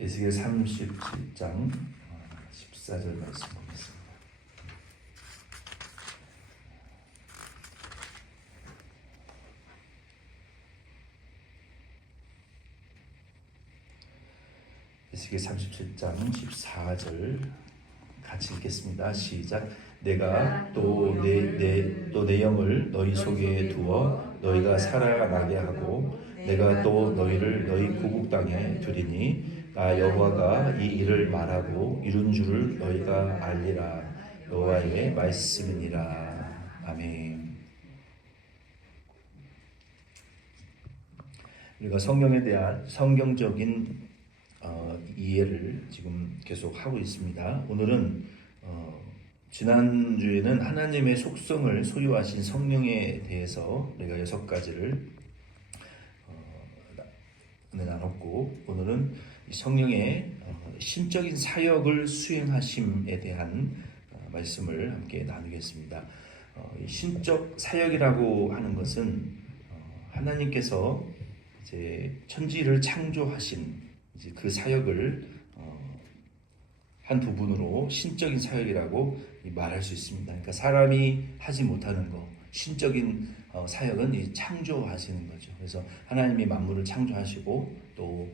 에스겔 37장 14절 말씀 보겠습니다. 에스겔 37장 14절 같이 읽겠습니다. 시작. 내가 또 내 영을 너희 속에 두어 너희가 살아나게 하고 내가 또 너희를 너희 고국 땅에 두리니 나 여호와가 이 일을 말하고 이룬 줄을 너희가 알리라. 여호와의 말씀이니라. 아멘. 우리가 성경에 대한 성경적인 이해를 지금 계속 하고 있습니다. 오늘은 지난주에는 하나님의 속성을 소유하신 성령에 대해서 우리가 6가지를 나눴고, 오늘은 성령의 신적인 사역을 수행하심에 대한 말씀을 함께 나누겠습니다. 신적 사역이라고 하는 것은 하나님께서 이제 천지를 창조하신 이제 그 사역을 한 부분으로 신적인 사역이라고 말할 수 있습니다. 그러니까 사람이 하지 못하는 거, 신적인 사역은 이 창조하시는 거죠. 그래서 하나님이 만물을 창조하시고 또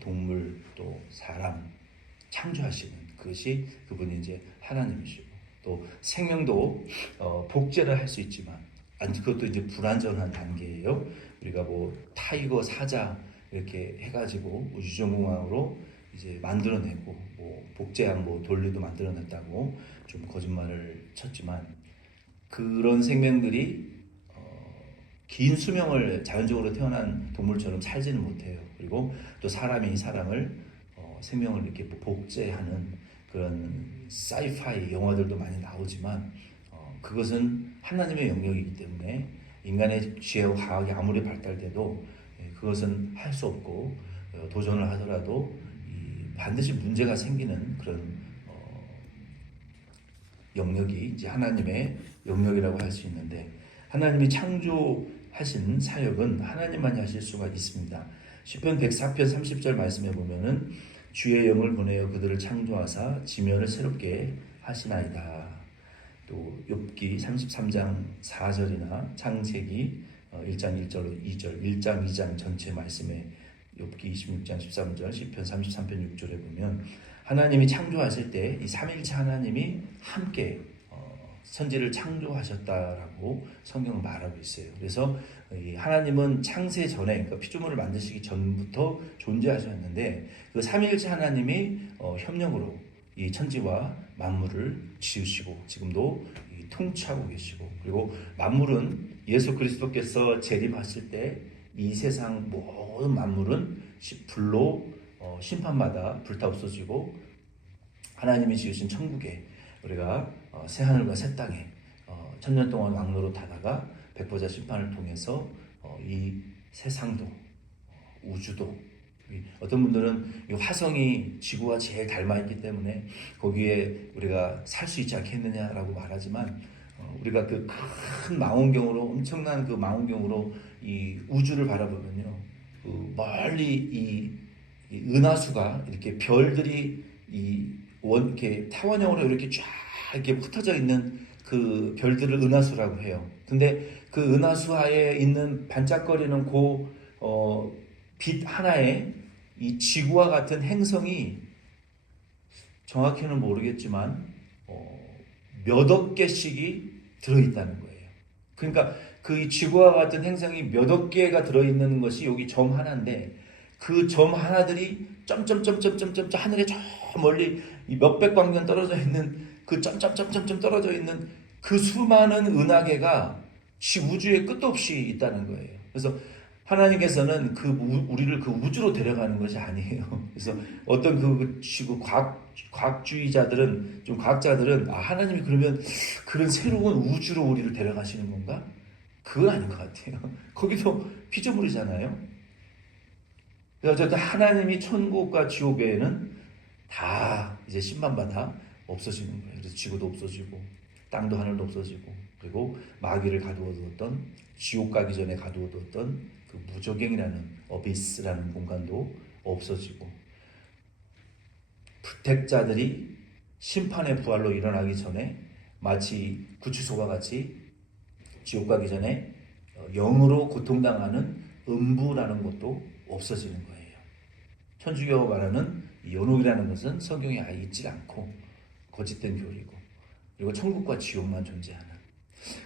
동물 또 사람 창조하시는 그것이 그분이 이제 하나님이시고, 또 생명도 복제를 할 수 있지만 그것도 이제 불완전한 단계예요. 우리가 뭐 타이거 사자 이렇게 해가지고 우주정공항으로 이제 만들어내고 뭐 복제한 뭐 돌리도 만들어냈다고 좀 거짓말을 쳤지만, 그런 생명들이 긴 수명을 자연적으로 태어난 동물처럼 살지는 못해요. 그리고 또 사람이 이 사람을 생명을 이렇게 복제하는 그런 사이파이 영화들도 많이 나오지만 그것은 하나님의 영역이기 때문에 인간의 지혜와 과학이 아무리 발달돼도 그것은 할 수 없고, 도전을 하더라도 반드시 문제가 생기는 그런 영역이 이제 하나님의 영역이라고 할 수 있는데, 하나님이 창조하신 사역은 하나님만이 하실 수가 있습니다. 시편 104편 30절 말씀에 보면은 주의 영을 보내어 그들을 창조하사 지면을 새롭게 하시나이다. 또 욥기 33장 4절이나 창세기 1장 1절 2절 1장 2장 전체 말씀에 욥기 26장 13절 시편 33편 6절에 보면 하나님이 창조하실 때 이 삼일체 하나님이 함께 천지를 창조하셨다라고 성경은 말하고 있어요. 그래서 이 하나님은 창세 전에, 그러니까 피조물을 만드시기 전부터 존재하셨는데 그 삼일체 하나님이 협력으로 이 천지와 만물을 지으시고 지금도 통치하고 계시고, 그리고 만물은 예수 그리스도께서 재림하실 때 이 세상 모든 만물은 불로 심판마다 불타 없어지고 하나님이 지으신 천국에 우리가 새 하늘과 새 땅에 천년 동안 왕노릇하다가 백보자 심판을 통해서 이 세상도 우주도, 어떤 분들은 이 화성이 지구와 제일 닮아있기 때문에 거기에 우리가 살 수 있지 않겠느냐라고 말하지만, 우리가 그 큰 망원경으로, 엄청난 그 망원경으로 이 우주를 바라보면요, 그 멀리 이 은하수가 이렇게 별들이 이렇게 타원형으로 이렇게 쫙 이렇게 흩어져 있는 그 별들을 은하수라고 해요. 근데 그 은하수하에 있는 반짝거리는 빛 하나에 이 지구와 같은 행성이 정확히는 모르겠지만 몇억 개씩이 들어있다는 거예요. 그러니까 그 지구와 같은 행성이 몇억 개가 들어있는 것이 여기 점 하나인데, 그 점 하나들이 점점점점점점 하늘에 저 멀리 몇백 광년 떨어져 있는 그 점점점점점 떨어져 있는 그 수많은 은하계가 우주에 끝도 없이 있다는 거예요. 그래서 하나님께서는 우리를 그 우주로 데려가는 것이 아니에요. 그래서 어떤 그 과학주의자들은, 좀 과학자들은 하나님이 그러면 그런 새로운 우주로 우리를 데려가시는 건가? 그건 아닌 것 같아요. 거기도 피조물이잖아요. 어쨌든 하나님이 천국과 지옥 외에는 다 이제 심판받아 없어지는 거예요. 그래서 지구도 없어지고 땅도 하늘도 없어지고, 그리고 마귀를 가두어두었던, 지옥 가기 전에 가두어두었던 그 무저갱이라는 어비스라는 공간도 없어지고, 부택자들이 심판의 부활로 일어나기 전에 마치 구치소와 같이 지옥 가기 전에 영으로 고통당하는 음부라는 것도 없어지는 거예요. 천주교가 말하는 연옥이라는 것은 성경에 아예 있지 않고 거짓된 교리고, 그리고 천국과 지옥만 존재하는,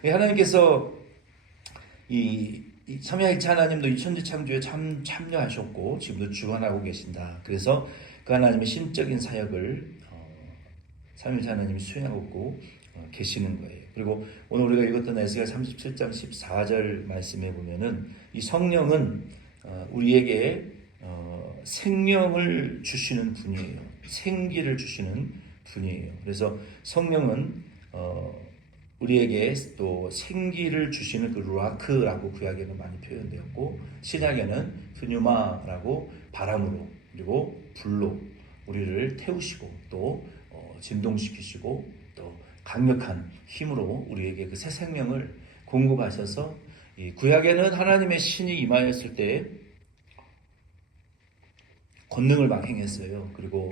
하나님께서 이 삼위일체 하나님도 이 천지 창조에 참여하셨고 지금도 주관하고 계신다. 그래서 그 하나님의 신적인 사역을 삼위일체 하나님이 수행하고 계시는 거예요. 그리고 오늘 우리가 읽었던 에스겔 37장 14절 말씀에 보면은 이 성령은 우리에게 생명을 주시는 분이에요. 생기를 주시는 분이에요. 그래서 성령은 우리에게 또 생기를 주시는 그 루아크라고 구약에는 많이 표현되었고, 신약에는 프뉴마라고 바람으로 그리고 불로 우리를 태우시고 또 진동시키시고 또 강력한 힘으로 우리에게 그 새 생명을 공급하셔서, 이 구약에는 하나님의 신이 임하였을 때 권능을 막 행했어요. 그리고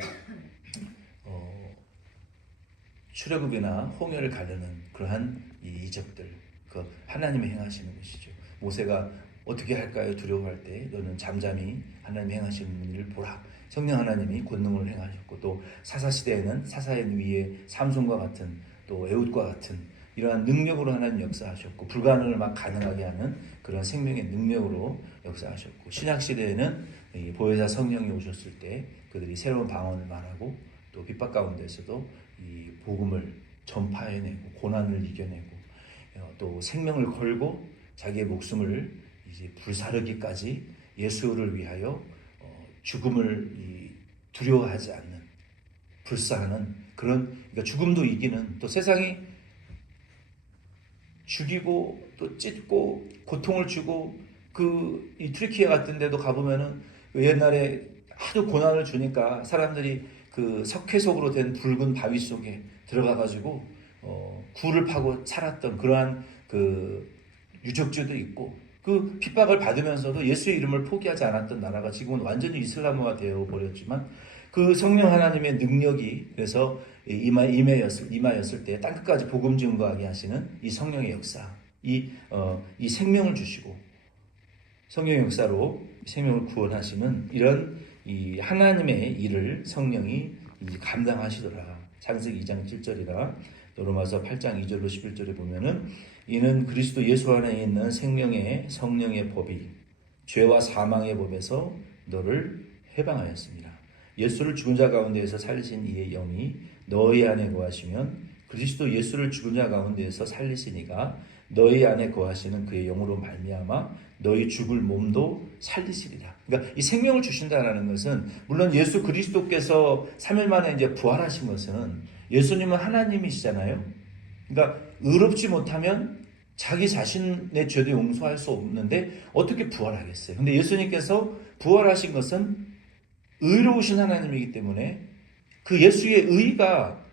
출애굽이나 홍해를 가르는 그러한 이 이적들, 그 하나님이 행하시는 것이죠. 모세가 어떻게 할까요? 두려워할 때 너는 잠잠히 하나님이 행하시는 일을 보라. 성령 하나님이 권능을 행하셨고, 또 사사시대에는 사사의 위에 삼손과 같은 또 에훗과 같은 이러한 능력으로 하나님 역사하셨고, 불가능을 막 가능하게 하는 그런 생명의 능력으로 역사하셨고, 신약시대에는 보혜사 성령이 오셨을 때 그들이 새로운 방언을 말하고 또 핍박 가운데서도 이 복음을 전파해내고 고난을 이겨내고 또 생명을 걸고 자기의 목숨을 이제 불사르기까지 예수를 위하여 죽음을 두려워하지 않는, 불사하는 그런, 그러니까 죽음도 이기는, 또 세상이 죽이고 또 찢고 고통을 주고, 이 트리키에 같은 데도 가보면은 옛날에 하도 고난을 주니까 사람들이 그 석회석으로 된 붉은 바위 속에 들어가가지고 굴을 파고 살았던 그러한 그 유적지도 있고, 그 핍박을 받으면서도 예수의 이름을 포기하지 않았던 나라가 지금은 완전히 이슬람화 되어 버렸지만, 그 성령 하나님의 능력이 그래서 임하였을 때 땅끝까지 복음 증거하게 하시는 이 성령의 역사, 이 생명을 주시고 성령의 역사로 생명을 구원하시는 이런 이 하나님의 일을 성령이 감당하시더라. 창세기 2장 7절이나 또 로마서 8장 2절로 11절에 보면은 이는 그리스도 예수 안에 있는 생명의 성령의 법이 죄와 사망의 법에서 너를 해방하였습니다. 예수를 죽은 자 가운데에서 살리신 이의 영이 너희 안에 거하시면 그리스도 예수를 죽은 자 가운데에서 살리시니가 너희 안에 거하시는 그의 영으로 말미암아 너희 죽을 몸도 살리시리라. 그러니까 이 생명을 주신다라는 것은, 물론 예수 그리스도께서 3일 만에 이제 부활하신 것은, 예수님은 하나님이시잖아요. 그러니까 의롭지 못하면 자기 자신의 죄도 용서할 수 없는데 어떻게 부활하겠어요? 근데 예수님께서 부활하신 것은 의로우신 하나님이기 때문에 그 예수의 의가,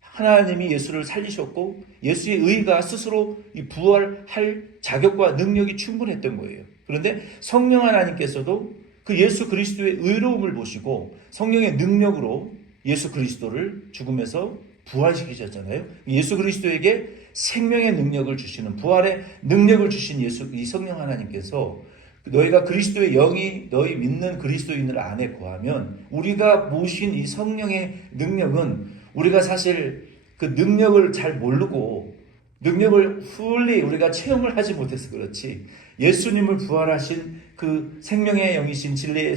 하나님이 예수를 살리셨고 예수의 의가 스스로 부활할 자격과 능력이 충분했던 거예요. 그런데 성령 하나님께서도 그 예수 그리스도의 의로움을 보시고 성령의 능력으로 예수 그리스도를 죽음에서 부활시키셨잖아요. 예수 그리스도에게 생명의 능력을 주시는, 부활의 능력을 주신 이 성령 하나님께서 너희가 그리스도의 영이 너희 믿는 그리스도인들 안에 거하면, 우리가 모신 이 성령의 능력은 우리가 사실 그 능력을 잘 모르고 능력을 fully 우리가 체험을 하지 못해서 그렇지, 예수님을 부활하신 그 생명의 영이신 진리의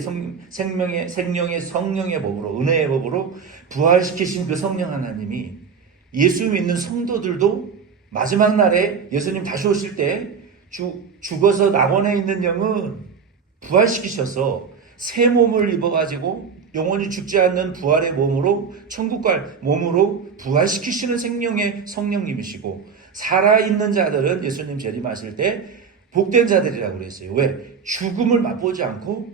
생명의 성령의 법으로, 은혜의 법으로 부활시키신 그 성령 하나님이 예수 믿는 성도들도 마지막 날에 예수님 다시 오실 때 죽어서 낙원에 있는 영은 부활시키셔서 새 몸을 입어가지고 영원히 죽지 않는 부활의 몸으로, 천국 갈 몸으로 부활시키시는 생명의 성령님이시고, 살아있는 자들은 예수님 재림하실 때 복된 자들이라고 그랬어요. 왜? 죽음을 맛보지 않고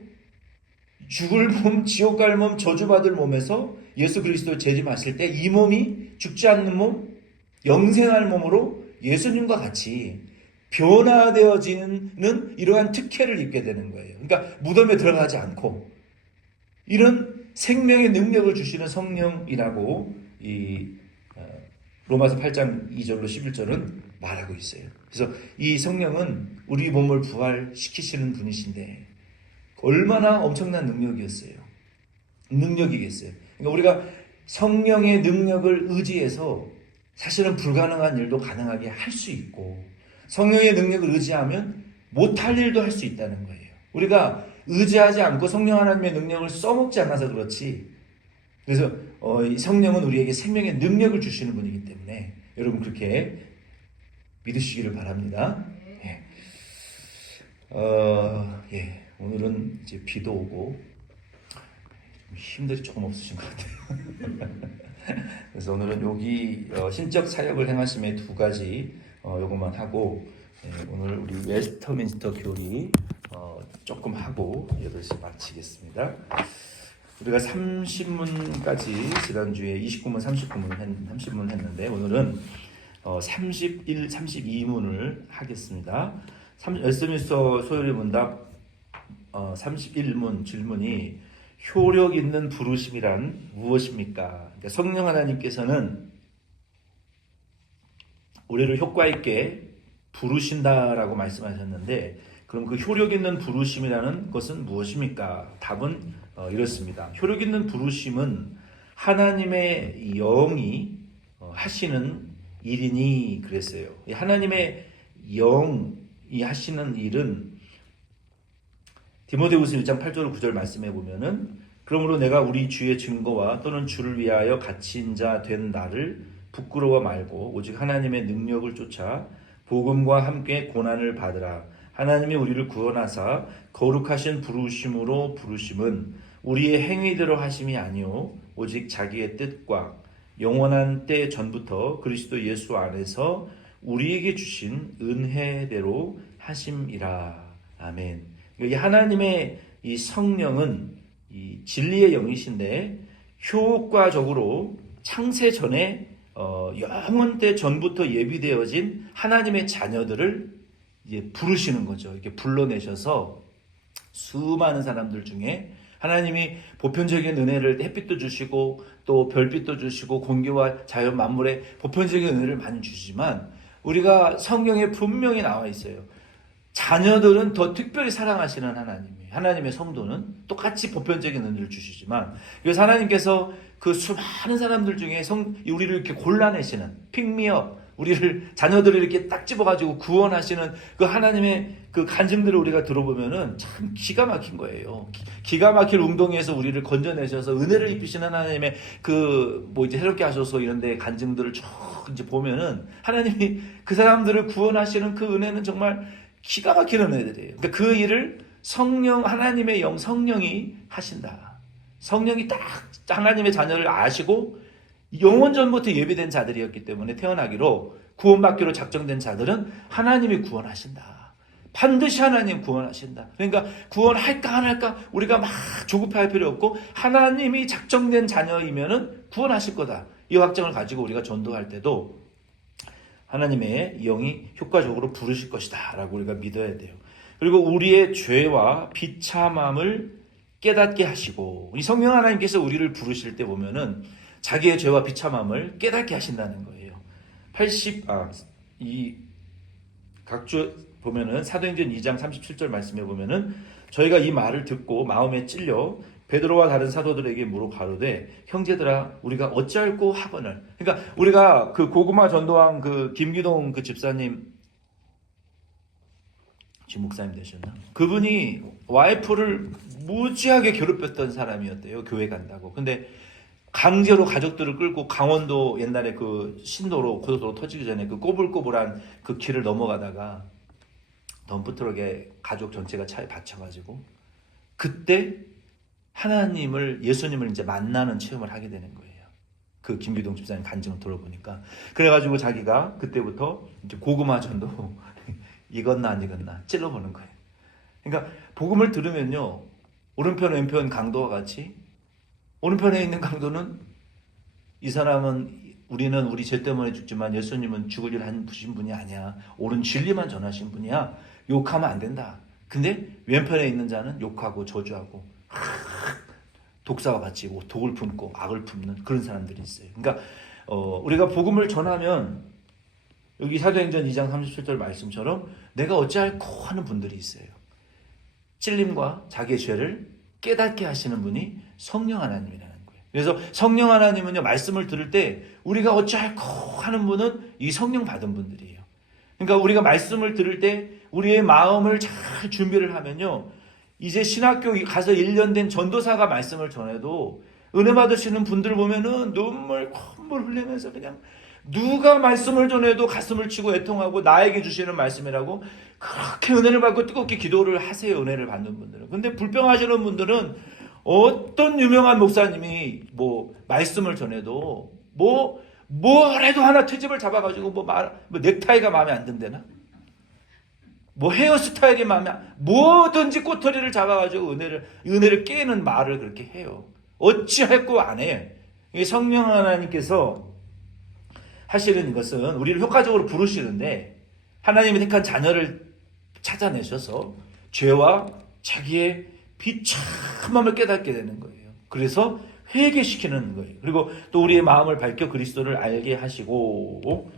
죽을 몸, 지옥 갈 몸, 저주받을 몸에서 예수 그리스도 재림하실 때 이 몸이 죽지 않는 몸, 영생할 몸으로 예수님과 같이 변화되어지는 이러한 특혜를 입게 되는 거예요. 그러니까 무덤에 들어가지 않고 이런 생명의 능력을 주시는 성령이라고 이 로마서 8장 2절로 11절은 말하고 있어요. 그래서 이 성령은 우리 몸을 부활시키시는 분이신데 얼마나 엄청난 능력이겠어요. 그러니까 우리가 성령의 능력을 의지해서 사실은 불가능한 일도 가능하게 할 수 있고 성령의 능력을 의지하면 못할 일도 할 수 있다는 거예요. 우리가 의지하지 않고 성령 하나님의 능력을 써먹지 않아서 그렇지. 그래서 이 성령은 우리에게 생명의 능력을 주시는 분이기 때문에 여러분 그렇게 믿으시기를 바랍니다. 예. 오늘은 이제 비도 오고 힘들이 조금 없으신 것 같아요. 그래서 오늘은 여기 신적 사역을 행하심의 두 가지 요것만 하고 오늘 우리 웨스터민스터 교리 조금 하고 8시 마치겠습니다. 우리가 30문까지 지난주에 29문, 30문 했는데 오늘은 31, 32문을 하겠습니다. 웨스터민스터 소요리 문답 31문 질문이 효력 있는 부르심이란 무엇입니까? 그러니까 성령 하나님께서는 우리를 효과 있게 부르신다라고 말씀하셨는데 그럼 그 효력 있는 부르심이라는 것은 무엇입니까? 답은 이렇습니다. 효력 있는 부르심은 하나님의 영이 하시는 일이니 그랬어요. 하나님의 영이 하시는 일은 디모데후서 1장 8절 9절 말씀해 보면은 그러므로 내가 우리 주의 증거와 또는 주를 위하여 갇힌 자 된 나를 부끄러워 말고 오직 하나님의 능력을 쫓아 복음과 함께 고난을 받으라. 하나님이 우리를 구원하사 거룩하신 부르심으로 부르심은 우리의 행위대로 하심이 아니요 오직 자기의 뜻과 영원한 때 전부터 그리스도 예수 안에서 우리에게 주신 은혜대로 하심이라. 아멘. 이 하나님의 이 성령은 이 진리의 영이신데 효과적으로 창세 전에 영원 때 전부터 예비되어진 하나님의 자녀들을 이제 부르시는 거죠. 이렇게 불러내셔서 수많은 사람들 중에 하나님이 보편적인 은혜를 햇빛도 주시고 또 별빛도 주시고 공기와 자연 만물에 보편적인 은혜를 많이 주시지만 우리가 성경에 분명히 나와 있어요. 자녀들은 더 특별히 사랑하시는 하나님의 성도는 똑같이 보편적인 은혜를 주시지만 그래서 하나님께서 그 수많은 사람들 중에 우리를 이렇게 골라내시는 픽미업 우리를 자녀들을 이렇게 딱 집어가지고 구원하시는 그 하나님의 그 간증들을 우리가 들어보면은 참 기가 막힌 거예요. 기가 막힐 웅덩이에서 우리를 건져내셔서 은혜를 입히시는 하나님의 그 뭐 이제 새롭게 하셔서 이런데 간증들을 쭉 이제 보면은 하나님이 그 사람들을 구원하시는 그 은혜는 정말 기가 막히는 은혜들이에요. 그러니까 그 일을 하나님의 영 성령이 하신다. 성령이 딱 하나님의 자녀를 아시고 영원 전부터 예비된 자들이었기 때문에 태어나기로 구원받기로 작정된 자들은 하나님이 구원하신다. 반드시 하나님 구원하신다. 그러니까 구원할까 안 할까 우리가 막 조급해할 필요 없고 하나님이 작정된 자녀이면은 구원하실 거다. 이 확정을 가지고 우리가 전도할 때도 하나님의 영이 효과적으로 부르실 것이다 라고 우리가 믿어야 돼요. 그리고 우리의 죄와 비참함을 깨닫게 하시고 이 성령 하나님께서 우리를 부르실 때 보면은 자기의 죄와 비참함을 깨닫게 하신다는 거예요. 이 각주 보면은 사도행전 2장 37절 말씀해 보면은 저희가 이 말을 듣고 마음에 찔려 베드로와 다른 사도들에게 물어 가로되 형제들아 우리가 어찌할꼬 하거늘. 그러니까 우리가 그 고구마 전도왕 그 김기동 그 집사님 지금 목사님 되셨나? 그분이 와이프를 무지하게 괴롭혔던 사람이었대요. 교회 간다고. 근데 강제로 가족들을 끌고 강원도 옛날에 그 신도로 고속도로 터지기 전에 그 꼬불꼬불한 그 길을 넘어가다가 덤프트럭에 가족 전체가 차에 받쳐가지고 그때 하나님을 예수님을 이제 만나는 체험을 하게 되는 거예요. 그 김기동 집사님 간증을 들어보니까 그래가지고 자기가 그때부터 이제 고구마 전도 익었나 안 익었나 찔러보는 거예요. 그러니까 복음을 들으면요 오른편 왼편 강도와 같이 오른편에 있는 강도는 이 사람은 우리는 우리 죄 때문에 죽지만 예수님은 죽을 일 하신 분이 아니야. 옳은 진리만 전하신 분이야. 욕하면 안 된다. 근데 왼편에 있는 자는 욕하고 저주하고 독사와 같이 독을 품고 악을 품는 그런 사람들이 있어요. 그러니까 우리가 복음을 전하면 여기 사도행전 2장 37절 말씀처럼 내가 어찌할꼬 하는 분들이 있어요. 찔림과 자기의 죄를 깨닫게 하시는 분이 성령 하나님이라는 거예요. 그래서 성령 하나님은요, 말씀을 들을 때 우리가 어찌할꼬 하는 분은 이 성령 받은 분들이에요. 그러니까 우리가 말씀을 들을 때 우리의 마음을 잘 준비를 하면요, 이제 신학교 가서 1년 된 전도사가 말씀을 전해도 은혜 받으시는 분들 보면은 눈물 콧물 흘리면서 그냥 누가 말씀을 전해도 가슴을 치고 애통하고 나에게 주시는 말씀이라고 그렇게 은혜를 받고 뜨겁게 기도를 하세요. 은혜를 받는 분들은. 근데 불평하시는 분들은 어떤 유명한 목사님이 말씀을 전해도 뭐래도 하나 트집을 잡아가지고 넥타이가 마음에 안 든대나? 헤어스타일이 뭐든지 꼬투리를 잡아가지고 은혜를 깨는 말을 그렇게 해요. 어찌할꼬 안 해. 성령 하나님께서 하시는 것은 우리를 효과적으로 부르시는데 하나님이 택한 자녀를 찾아내셔서 죄와 자기의 비참함을 깨닫게 되는 거예요. 그래서 회개시키는 거예요. 그리고 또 우리의 마음을 밝혀 그리스도를 알게 하시고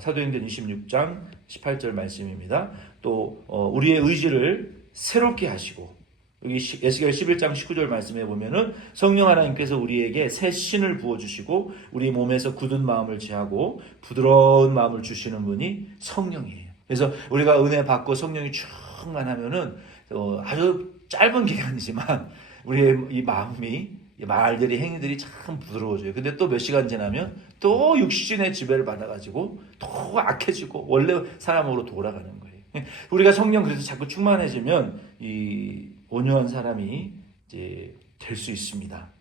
사도행전 26장 18절 말씀입니다. 또 우리의 의지를 새롭게 하시고 여기 에스겔 11장 19절 말씀에 보면은 성령 하나님께서 우리에게 새 신을 부어주시고 우리 몸에서 굳은 마음을 제하고 부드러운 마음을 주시는 분이 성령이에요. 그래서 우리가 은혜 받고 성령이 충만하면은 아주 짧은 기간이지만 우리의 이 마음이 이 말들이 행위들이 참 부드러워져요. 근데 또 몇 시간 지나면 또 육신의 지배를 받아가지고 또 악해지고 원래 사람으로 돌아가는 거예요. 우리가 성령 그래서 자꾸 충만해지면 이 온유한 사람이 이제 될 수 있습니다.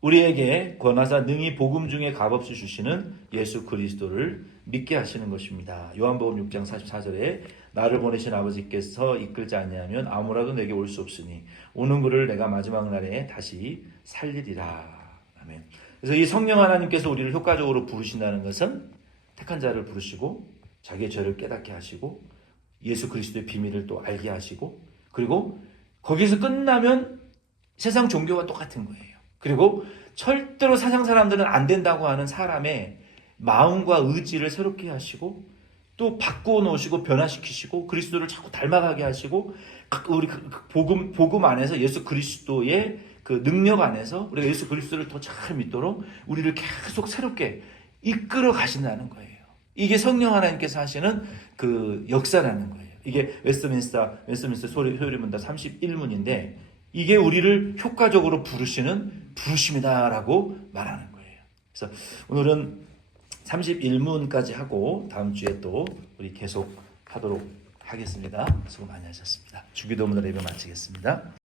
우리에게 권하사 능히 복음 중에 값없이 주시는 예수 그리스도를 믿게 하시는 것입니다. 요한복음 6장 44절에 나를 보내신 아버지께서 이끌지 아니하면 아무라도 내게 올 수 없으니 오는 그를 내가 마지막 날에 다시 살리리라. 아멘. 그래서 이 성령 하나님께서 우리를 효과적으로 부르신다는 것은 택한 자를 부르시고 자기의 죄를 깨닫게 하시고 예수 그리스도의 비밀을 또 알게 하시고 그리고 거기서 끝나면 세상 종교와 똑같은 거예요. 그리고 절대로 세상 사람들은 안 된다고 하는 사람의 마음과 의지를 새롭게 하시고 또 바꾸어 놓으시고 변화시키시고 그리스도를 자꾸 닮아가게 하시고 우리 복음 안에서 예수 그리스도의 그 능력 안에서 우리가 예수 그리스도를 더 잘 믿도록 우리를 계속 새롭게 이끌어 가신다는 거예요. 이게 성령 하나님께서 하시는 그 역사라는 거예요. 이게 웨스트민스터 소요리문답 31문인데 이게 우리를 효과적으로 부르시는 부르심이다라고 말하는 거예요. 그래서 오늘은 31문까지 하고 다음 주에 또 우리 계속 하도록 하겠습니다. 수고 많이 하셨습니다. 주기도문으로 예배 마치겠습니다.